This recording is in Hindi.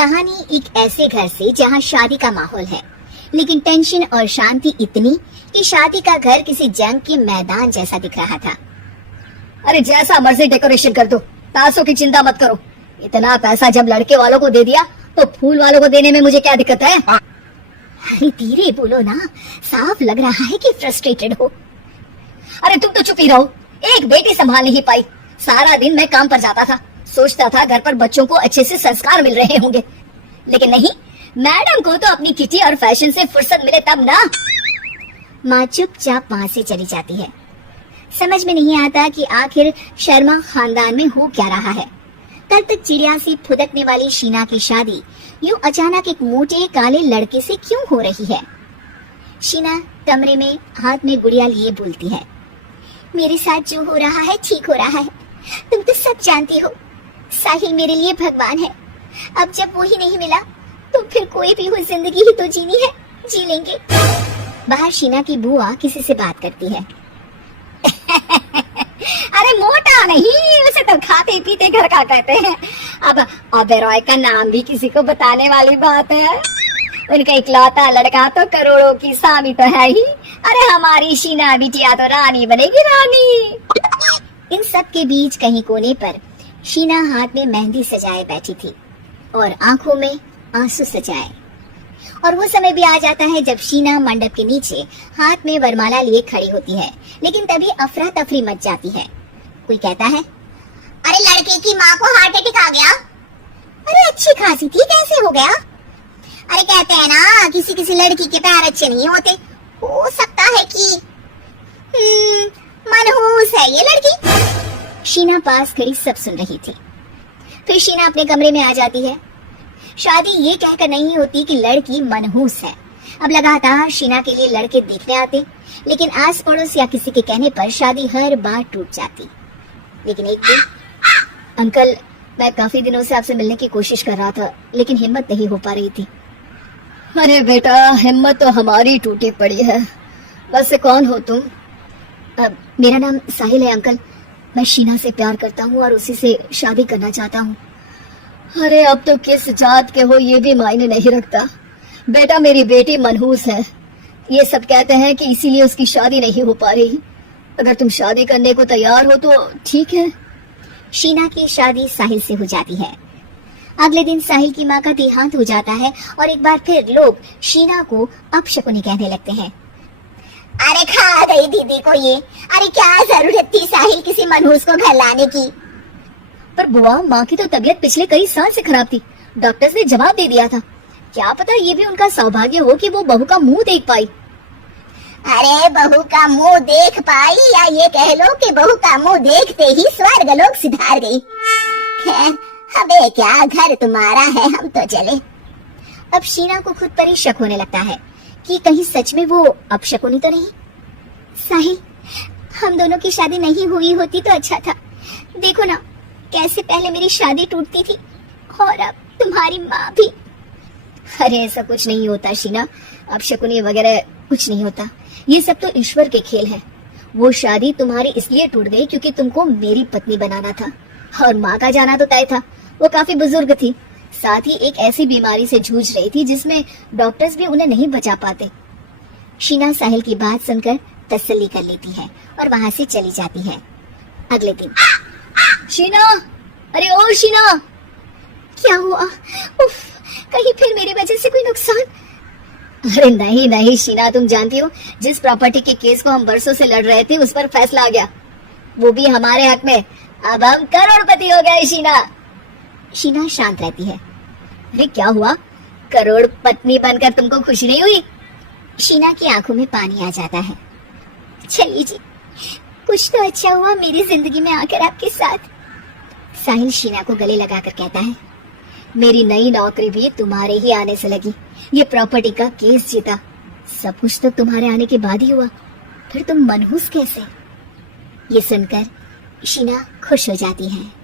कहानी एक ऐसे घर से जहाँ शादी का माहौल है, लेकिन टेंशन और शांति इतनी कि शादी का घर किसी जंग के मैदान जैसा दिख रहा था। अरे जैसा मर्जी डेकोरेशन कर दो, पैसों की चिंता मत करो। इतना पैसा जब लड़के वालों को दे दिया तो फूल वालों को देने में मुझे क्या दिक्कत है? अरे धीरे बोलो ना, साफ लग रहा है कि फ्रस्ट्रेटेड हो। अरे तुम तो चुप ही रहो। एक बेटी संभाल नहीं पाई। सारा दिन मैं काम पर जाता था, सोचता था घर पर बच्चों को अच्छे से संस्कार मिल रहे होंगे, लेकिन नहीं, मैडम को तो अपनी किटी और फैशन से फुर्सत मिले तब ना। माँ चुपचाप वहाँ से चली जाती है। समझ में नहीं आता कि आखिर शर्मा खानदान में हो क्या रहा है। तब तक चिड़िया सी फुदकने वाली शीना की शादी यूं अचानक एक मोटे काले लड़के से क्यों हो रही है। शीना कमरे में हाथ में गुड़िया लिए बोलती है, मेरे साथ जो हो रहा है ठीक हो रहा है। तुम तो सब जानती हो, साहिल मेरे लिए भगवान है। अब जब वो ही नहीं मिला तो फिर कोई भी हो जिंदगी ही तो जीनी है, जी लेंगे। बाहर शीना की बुआ किसी से बात करती है। अरे मोटा नहीं, उसे तो खाते पीते घर का कहते हैं। अब ओबेरॉय का नाम भी किसी को बताने वाली बात है। उनका इकलौता लड़का तो करोड़ों की स्वामी तो है ही। अरे हमारी शीना बिटिया तो रानी बनेगी, रानी। इन सब के बीच कहीं कोने पर शीना हाथ में मेहंदी सजाए बैठी थी और आंखों में आंसू सजाए। और वो समय भी आ जाता है जब शीना मंडप के नीचे हाथ में वरमाला लिए खड़ी होती है, लेकिन तभी अफरा तफरी मच जाती है। कोई कहता है, अरे लड़के की माँ को हार्ट अटैक आ गया। अरे अच्छी खासी थी, कैसे हो गया? अरे कहते हैं ना, किसी किसी लड़की के पैर अच्छे नहीं होते, हो सकता है कि मनहूस है ये लड़की। शीना पास खड़ी सब सुन रही थी। फिर शीना अपने कमरे में आ जाती है। शादी ये कहकर नहीं होती कि लड़की मनहूस है। अब लगातार शीना के लिए लड़के देखने आते, लेकिन आस पड़ोस या किसी के कहने पर शादी हर बार टूट जाती। लेकिन एक दिन, अंकल, मैं काफी दिनों से आपसे मिलने की कोशिश कर रहा था, लेकिन हिम्मत नहीं हो पा रही थी। अरे बेटा, हिम्मत तो हमारी टूटी पड़ी है। वैसे कौन हो तुम? मेरा नाम साहिल है अंकल। मैं शीना से प्यार करता हूँ और उसी से शादी करना चाहता हूँ। अरे अब तो किस जात के हो ये भी मायने नहीं रखता। बेटा, मेरी बेटी मनहूस है। ये सब कहते हैं कि इसीलिए उसकी शादी नहीं हो पा रही। अगर तुम शादी करने को तैयार हो तो ठीक है। शीना की शादी साहिल से हो जाती है। अगले दिन साहिल की माँ का देहांत हो जाता है और एक बार फिर लोग शीना को अपशकुनी कहने लगते हैं। अरे खा गई दीदी को ये। अरे क्या जरूरत थी साहिल किसी मनहूस को घर लाने की? पर बुआ, माँ की तो तबीयत पिछले कई साल से खराब थी। डॉक्टर्स ने जवाब दे दिया था। क्या पता ये भी उनका सौभाग्य हो कि वो बहू का मुंह देख पाई। अरे बहू का मुंह देख पाई, या ये कह लो कि बहू का मुंह देखते ही स्वर्ग लोक सिधार गई। खैर, हमें क्या, घर तुम्हारा है, हम तो चले। अब शीना को खुद पर ही शक होने लगता है कि कहीं सच में वो अपशकुनी तो नहीं। साहिल, हम दोनों की शादी नहीं हुई होती तो अच्छा था। देखो ना, कैसे पहले मेरी शादी टूटती थी और अब तुम्हारी माँ भी। अरे ऐसा कुछ नहीं होता शीना, अपशकुनी वगैरह कुछ नहीं होता। ये सब तो ईश्वर के खेल है। वो शादी तुम्हारी इसलिए टूट गई क्योंकि तुमको मेरी पत्नी बनाना था, और माँ का जाना तो तय था। वो काफी बुजुर्ग थी, साथ ही एक ऐसी बीमारी से जूझ रही थी जिसमें डॉक्टर्स भी उन्हें नहीं बचा पाते। शीना साहिल की बात सुनकर तसल्ली कर लेती है और वहाँ से चली जाती है। अगले दिन, शीना, अरे ओ शीना, क्या हुआ? उफ, कहीं फिर मेरी वजह से कोई नुकसान? अरे नहीं नहीं शीना, तुम जानती हो जिस प्रॉपर्टी के केस को हम बरसों से लड़ रहे थे उस पर फैसला आ गया, वो भी हमारे हक में। अब हम करोड़पति हो गए शीना। शीना शांत रहती है। अरे क्या हुआ? करोड़ पत्नी बनकर तुमको खुशी नहीं हुई? शीना की आंखों में पानी आ जाता है। चलिए जी, कुछ तो अच्छा हुआ मेरी जिंदगी में आकर आपके साथ। साहिल शीना को गले लगाकर कहता है, मेरी नई नौकरी भी तुम्हारे ही आने से लगी। ये प्रॉपर्टी का केस जीता, सब कुछ तो तुम्हारे आने के बाद ही हुआ। फिर तुम मनहूस कैसे? ये सुनकर शीना खुश हो जाती है।